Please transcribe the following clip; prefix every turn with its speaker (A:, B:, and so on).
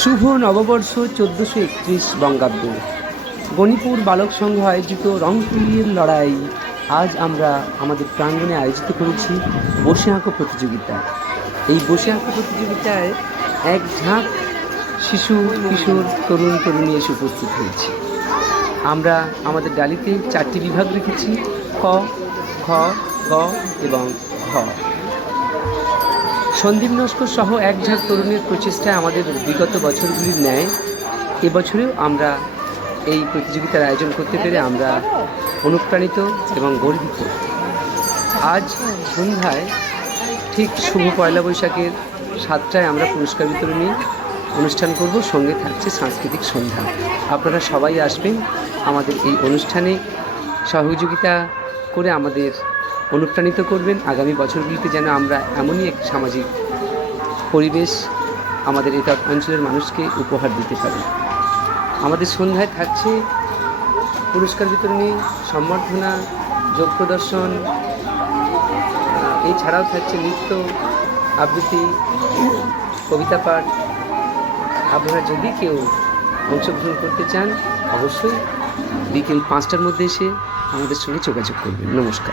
A: শুভ নববর্ষ চোদ্দোশো একত্রিশ বঙ্গাব্দ। গণিপুর বালক সংঘ আয়োজিত রংতুলির লড়াই। আজ আমরা আমাদের প্রাঙ্গণে আয়োজিত করেছি বসে আঁকো প্রতিযোগিতা। এই বসে আঁকো প্রতিযোগিতায় এক ঝাঁক শিশু, কিশোর, তরুণ, তরুণী এসে উপস্থিত হয়েছে। আমরা আমাদের ডালিতে চারটি বিভাগ রেখেছি, ক, খ, গ এবং ঘ। সন্দীপ নস্কর সহ এক ঝাঁক তরুণের প্রচেষ্টায় আমাদের বিগত বছরগুলির ন্যায় এবছরেও আমরা এই প্রতিযোগিতার আয়োজন করতে পেরে আমরা অনুপ্রাণিত এবং গর্বিত। আজ সন্ধ্যায় ঠিক শুভ পয়লা বৈশাখের সাতটায় আমরা পুরস্কার বিতরণী অনুষ্ঠান করব। সঙ্গে থাকছে সাংস্কৃতিক সন্ধ্যা। আপনারা সবাই আসবেন আমাদের এই অনুষ্ঠানে সহযোগিতা করে আমাদের অনুপ্রাণিত করবেন। আগামী বছরগুলিতে যেন আমরা এমনই এক সামাজিক পরিবেশ আমাদের এই অঞ্চলের মানুষকে উপহার দিতে পারি। আমাদের সন্ধ্যায় থাকছে পুরস্কার বিতরণী, সম্বর্ধনা, যোগ প্রদর্শন এছাড়াও থাকছে নৃত্য, আবৃত্তি, কবিতা পাঠ। আপনারা যদি কেউ অংশগ্রহণ করতে চান, অবশ্যই বিকেল পাঁচটার মধ্যে এসে আমাদের সঙ্গে যোগাযোগ করবেন। নমস্কার।